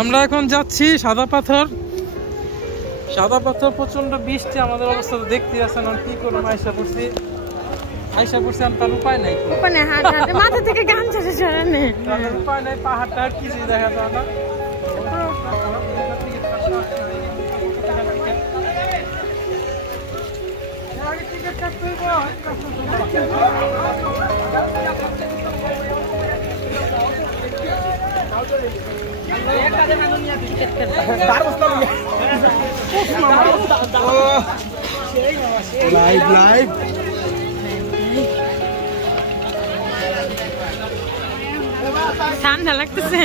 আমরা এখন যাচ্ছি সাদা পাথর। সাদা পাথর প্রচন্ড বৃষ্টি, আমাদের অবস্থা তো দেখতে আছেন। কি করবো, আয়সা পড়ছি আমি, তার উপায় নাই, মাথা থেকে গান ছেড়ে সরানে উপায় নাই। পাহাড়টা কিছুই দেখা যায় না। লাইভ ঠান্ডা লাগতেছে।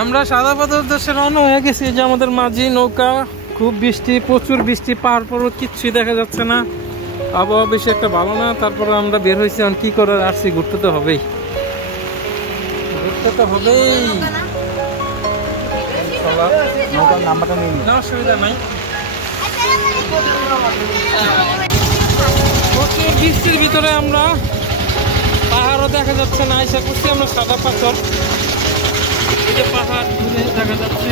আমরা সাদা পাথর দেশে রওনা হয়ে গেছি। যে আমাদের মাঝি নৌকা, খুব বৃষ্টি, প্রচুর বৃষ্টি, পাহাড় পর্বত কিচ্ছুই দেখা যাচ্ছে না, আবহাওয়া বেশি একটা ভালো না। তারপরে আমরা বের হয়েছি, এখন কি করার, আসছি, ঘুরতে তো হবেই। নৌকার নাম্বারটা নিয়ে না, অসুবিধা নাই। প্রচুর বৃষ্টির ভিতরে আমরা, পাহাড়ও দেখা যাচ্ছে না, আইসা করছি আমরা সাদা পাথর। এই যে পাহাড় দূরে দেখা যাচ্ছে,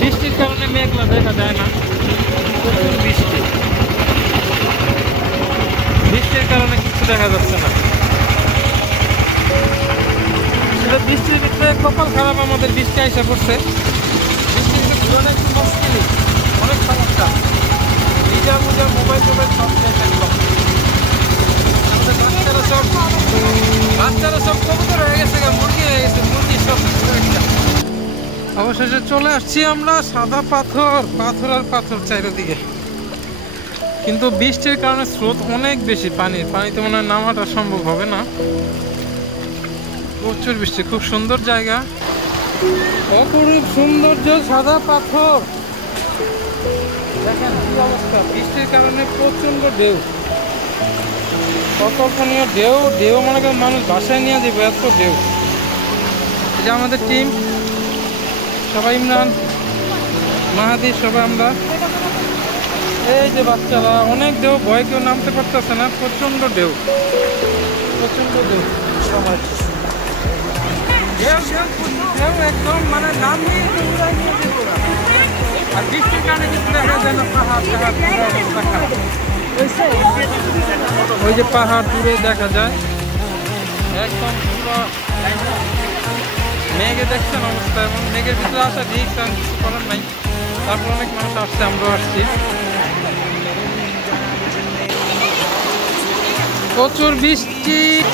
বৃষ্টির কারণে মেঘলা দেখা যায় না, প্রচুর বৃষ্টির কারণে কিছু দেখা যাচ্ছে না। সেটা বৃষ্টির ভিতরে কপাল খারাপ আমাদের, বৃষ্টি আইসা পড়ছে। বৃষ্টির ভিতরে ঘুরানো একটু মুশকিলই, অনেক সমস্যা। নিজা মুজা মোবাইল সব একদম। বাচ্চারা সব কবুতর হয়ে গেছে, মুরগি হয়ে গেছে, মুরগি সব। অবশেষে চলে আসছি আমরা সাদা পাথর, পাথর আর পাথর চারিদিকে। কিন্তু বৃষ্টির কারণে স্রোত অনেক বেশি, পানিতে মনে হয় নামাটা সম্ভব হবে না, প্রচুর বৃষ্টি। খুব সুন্দর জায়গা, অপরূপ সৌন্দর্য সাদা পাথর। দেখেন কি অবস্থা, বৃষ্টির কারণে প্রচন্ড ঢেউ, অকল্পনীয় ঢেউ মনে করেন মানুষ বাসায় নিয়ে যাবে, এত ঢেউ। এই যে আমাদের টিম সবাই, ইমরান, মাহাদি, সবাই আমরা। এই যে বাচ্চারা, অনেক ঢেউ, ভয় কেউ নামতে পারতেছে না, প্রচন্ড ঢেউ। একদম মানে নামিয়ে নিয়ে যেত না। আর বৃষ্টির কারণে কিছু দেখা যায় না, পাহাড় ওই যে পাহাড় দূরে দেখা যায় একদম পুরো। মেঘে দেখছেন অবস্থা, এবং মেঘের ভিতরে আসা রিস্ক, কিছু করার নাই। তারপর অনেক মানুষ আসছে, আমরাও আসছি। প্রচুর বৃষ্টির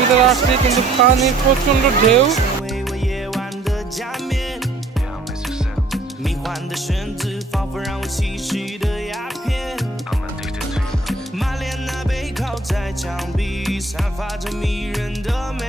ভিতরে আসছি, কিন্তু পানির প্রচন্ড ঢেউ।散发着迷人的美